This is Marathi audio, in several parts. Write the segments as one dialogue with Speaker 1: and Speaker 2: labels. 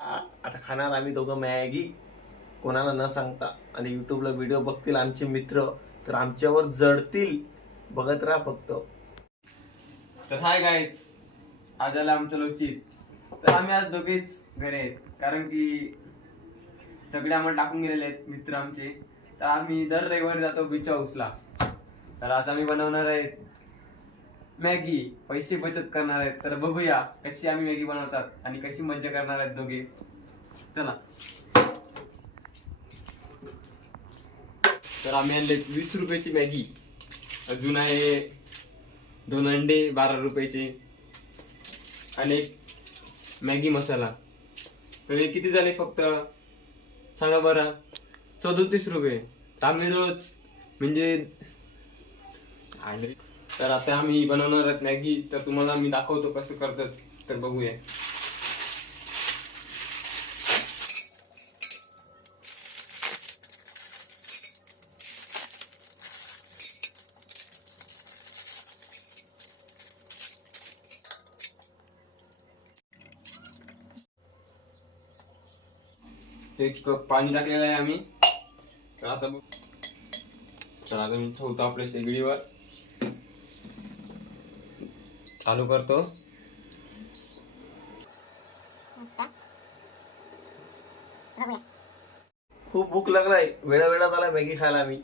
Speaker 1: आता खाणार आम्ही दोघं मॅगी कोणाला न सांगता आणि युट्यूबला व्हिडिओ बघतील आमचे मित्र तर आमच्यावर जडतील. बघत राहा फक्त.
Speaker 2: तर हाय गाईज आज आला आमचं लोचित तर आम्ही आज दोघेच घरी आहेत कारण की सगळे आम्हाला टाकून गेलेले आहेत मित्र आमचे. तर आम्ही दर रविवारी जातो बीच हाऊसला तर आज आम्ही बनवणार आहेत मॅगी पैसे बचत करणार आहेत. तर बघूया कशी आम्ही मॅगी बनवतात आणि कशी मज्जा करणार आहेत दोघे. चला. तर आम्ही आणले वीस रुपयाची मॅगी. अजून आहे दोन अंडे बारा रुपयाचे. आणि एक मॅगी मसाला. तर हे किती झाले फक्त? सांगा बरं. सदोतीस रुपये. तर रोज. म्हणजे आणि तर आता आम्ही बनवणार आहोत मॅगी. तर तुम्हाला मी दाखवतो कसं करतात. तर बघूया. एक कप पाणी टाकलेलं आहे आम्ही. तर आता बघ. तर आता मी ठेवतो आपल्या शेगडीवर. चालू करतो.
Speaker 1: खूप भूक लागलाय. वेळा वेळात आला मॅगी खायला आम्ही.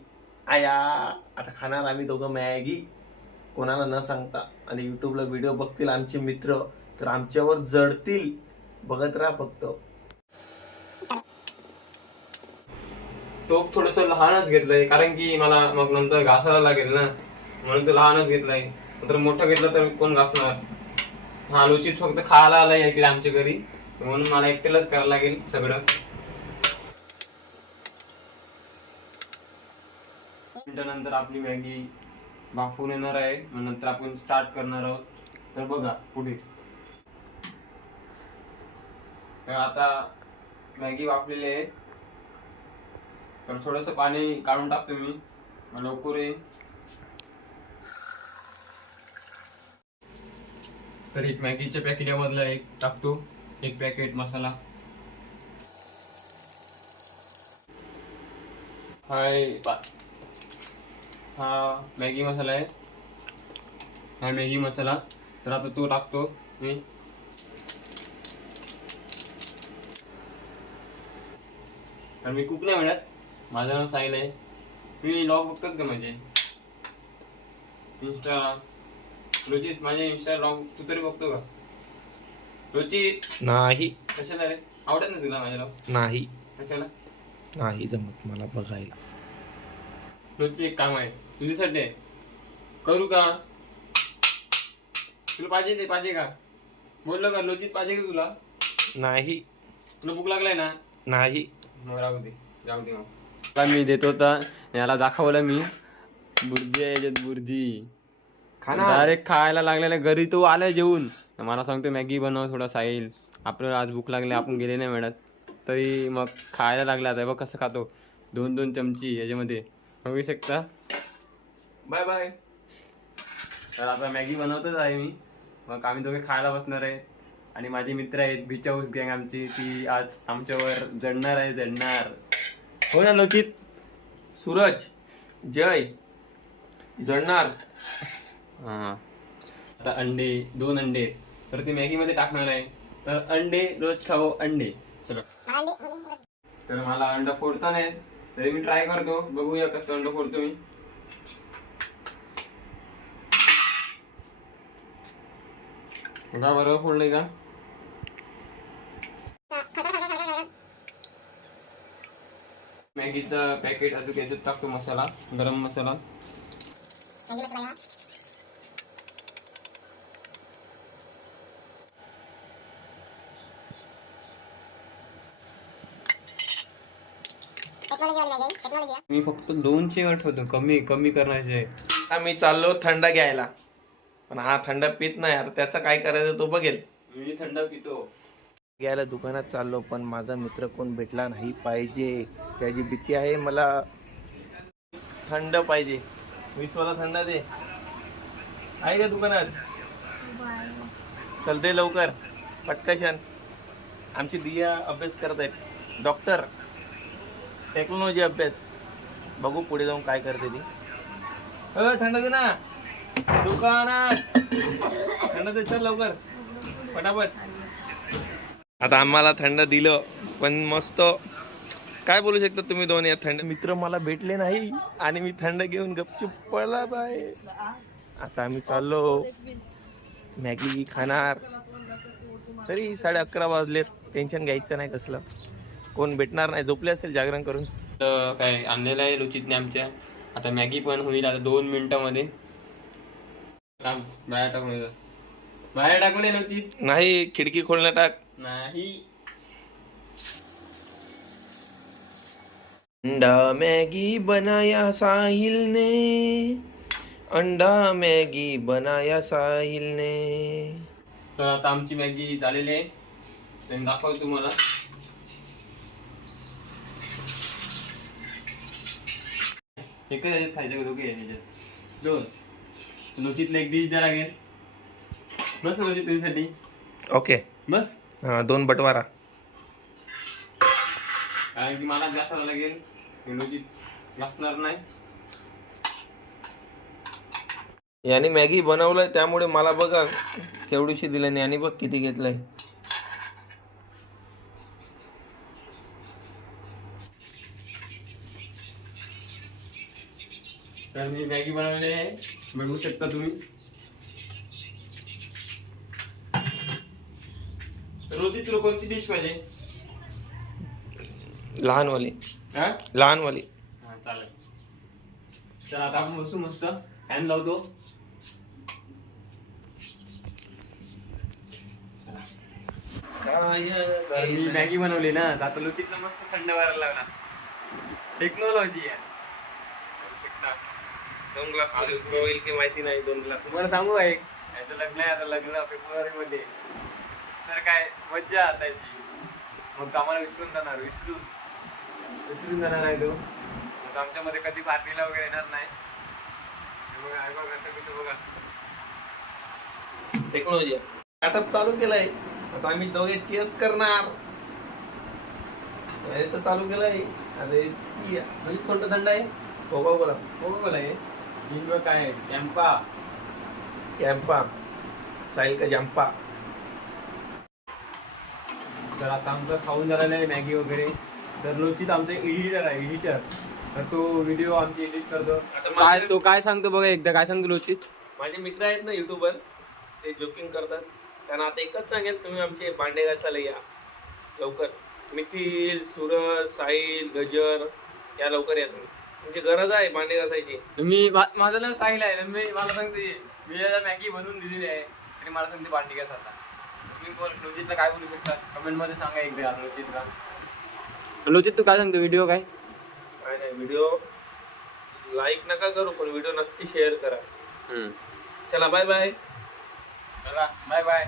Speaker 1: आया आता खाणार आम्ही दोघं मॅगी. कोणाला न सांगता. आणि युट्यूबला व्हिडिओ बघतील आमचे मित्र. तर आमच्यावर जडतील. बघत राहा फक्त.
Speaker 2: तो थोडस लहानच घेतलंय. कारण की मला मग नंतर घासायला लागेल ना. म्हणून तो लहानच घेतलाय. तर मोठं घेतलं तर कोण घासणार हा लोचित फक्त खायला आलाय इकडे आमच्या घरी. म्हणून मला एकट्यालाच करायला लागेल सगळं. मिनिटानंतर आपली मॅगी बाफून येणार आहे. मग नंतर आपण स्टार्ट करणार आहोत. तर बघा पुढे. तर आता मॅगी वापलेली आहे. तर थोडस पाणी काढून टाकतो मी. लवकर लवकर तर एक मॅगीच्या पॅकेटमधला एक टाकतो. एक पॅकेट मसाला. हाय. हा मॅगी मसाला आहे. हा मॅगी मसाला. तर आता तो टाकतो मी. तर मी कुक नाही म्हणत. माझं नाव साहिल आहे. मी लॉग बघतात का म्हणजे? इंस्टाग्राम रोजित माझे इंस्टा लॉग तू तरी बघतो का रोजित
Speaker 1: नाही
Speaker 2: कशाला रे आवडत ना तुला माझ्या लॉग
Speaker 1: नाही
Speaker 2: कशाला
Speaker 1: नाही जमत मला बघायला
Speaker 2: रोजचं एक काम आहे तुझ्यासाठी आहे. करू का तुला पाहिजे ते पाहिजे का बोललो का लोचित पाहिजे का तुला
Speaker 1: नाही
Speaker 2: तुला भूक लागलाय ना
Speaker 1: नाही
Speaker 2: मग राहू दे जाऊ दे मग मी देतो होता याला दाखवलं मी बुर्जी आहे याच्यात बुर्जी डायरेक्ट खायला लागलेला घरी तो आलाय जेवून. मला सांगतो मॅगी बनव थोडा साईल आपल्याला आज भूक लागली आपण गेले नाही मिळत. तरी मग खायला लागला आता. बघ कसं खातो. दोन दोन चमची याच्यामध्ये. बघू शकता.
Speaker 1: बाय बाय
Speaker 2: तर आता मॅगी बनवतच आहे मी. मग आम्ही दोघे खायला बसणार आहे. आणि माझे मित्र आहेत बीच हाऊस गँग आमची. ती आज आमच्यावर जडणार आहे जडणार. हो ना लोकित?
Speaker 1: सूरज जय. जळणार
Speaker 2: हा. आता अंडे दोन अंडे. तर ते मॅगी मध्ये टाकणार आहे. तर अंडे रोज खाओ अंडे. चलो. तर मला अंडा फोडता नाही. येत. तरी मी ट्राय करतो. बघूया कसं अंडा फोडतो मी. का बरोबर फोडलंय का? मॅगीचा पॅकेट अजून याच्यात टाकतो मसाला गरम मसाला. मी फक्त दोनशे ठेवतो कमी कमी करण्याचे. आहे
Speaker 1: आता मी चाललो थंड घ्यायला. पण हा थंड पित नाही. आता त्याचं काय करायचं तो बघेल.
Speaker 2: मी थंड पितो.
Speaker 1: घ्यायला दुकानात चाललो पण माझा मित्र कोण भेटला नाही पाहिजे. त्याची भीती आहे मला. थंड पाहिजे. वीसवाला थंड दे. आहे का दुकानात? चलते लवकर. पटकशन आमची दिया अभ्यास करत आहेत. डॉक्टर. टेक्नॉलॉजी अभ्यास बघू पुढे जाऊन काय करते ती. थंड दे ना. दुकानात. थंड दे चल लवकर. पटापट. आता आम्हाला थंड दिलं पण मस्त. काय बोलू शकता तुम्ही दोन या थंड मित्र मला भेटले नाही आणि मी थंड घेऊन गपचूप पडला बाय आता आम्ही चाललो. मॅगी खाणार. तरी साडे अकरा वाजले टेन्शन घ्यायचं नाही कसलं. कोण भेटणार नाही झोपले असेल जागरण करून.
Speaker 2: काय आणलेलं आहे रुचितने आमच्या. आता मॅगी पण होईल आता दोन मिनिटामध्ये. बाहेर टाकून बाहेर टाकून रुचित.
Speaker 1: नाही खिडकी खोलणं टाक.
Speaker 2: नाही.
Speaker 1: अंडा मैगी बनाया साहिल ने अंडा मैगी बनाया साहिल ने
Speaker 2: तर आता आमची मॅगी झालेली आहे. दाखवतो तुम्हाला. एकच याच्यात खायचं का दोघे याच्यात. दोन. लुचितला एक डिश द्या लागेल. बस ना लुचित तुझ्यासाठी.
Speaker 1: ओके.
Speaker 2: बस.
Speaker 1: हा, दोन बटवारा.
Speaker 2: कारण की मला घासायला लागेल. लुचित घासणार नाही.
Speaker 1: याने मॅगी बनवलंय त्यामुळे मला बघा केवढीशी दिल्याने. आणि बघ किती घेतलंय.
Speaker 2: तर मी मॅगी बनवली आहे. बघू शकता तुम्ही. रोजी तुला कोणती डिश पाहिजे?
Speaker 1: लहानवाली.
Speaker 2: हा?
Speaker 1: लहानवाली.
Speaker 2: हा चालेल. तर आता आपण बसू मस्त. फॅन लावतो. मॅगी बनवली ना आता लुचितला मस्त थंड व्हायला लागला टेक्नॉलॉजी आहे.
Speaker 1: दोन ग्लास होईल की माहिती नाही दोन ग्लास
Speaker 2: तुम्हाला सांगू एक. याचं लग्न आहे आता लग्न फेब्रुवारी मध्ये तर काय मज्जा आता याची मग आम्हाला विसरून जाणार विसरून. विसरून जाणार आहे तो. मग आमच्यामध्ये कधी पार्टीला वगैरे येणार नाही. हे बघा हे बघा सगळं बघा.
Speaker 1: टेक्नॉलॉजी. स्टार्टअप चालू केलाय. आता आम्ही दोघे चेस करणार. तर चालू केलंय. अरे
Speaker 2: म्हणजे कोणतं थंड आहे?
Speaker 1: कोका बोला.
Speaker 2: हो बोला हे हिंग काय? आहे कॅम्पा
Speaker 1: कॅम्पा साहिल का जंपा
Speaker 2: तर आता आमचं खाऊन झालेलं आहे मॅगी वगैरे. तर लोचित आमचं एडिटर आहे एडिटर तर तो व्हिडिओ आमची एडिट करतो.
Speaker 1: आता
Speaker 2: काय तो काय सांगतो बघा एकदा काय सांगतो लोचित
Speaker 1: माझे मित्र आहेत ना युट्यूबर ते जोकिंग करतात. त्यांना आता एकच सांगेल तुम्ही आमचे भांडे घासायला या. लवकर. मिथिल सूरज साहिल गजर या लवकर या तुम्ही. तुमची गरज आहे भांडे घासायची.
Speaker 2: मी मा- माझं नाव साहिल आहे. आणि मी मला सांगते मी याला मॅगी बनवून दिलेली आहे आणि मला सांगते भांडी घ्या आता. तुम्ही बोल लोचितला काय बोलू शकता? कमेंटमध्ये सांगा एकदा लोचितला. लोचित तू काय सांगतो? व्हिडिओ काय?
Speaker 1: काय नाही व्हिडिओ लाईक नका करू पण व्हिडिओ नक्की शेअर करा. चला बाय बाय
Speaker 2: चला बाय बाय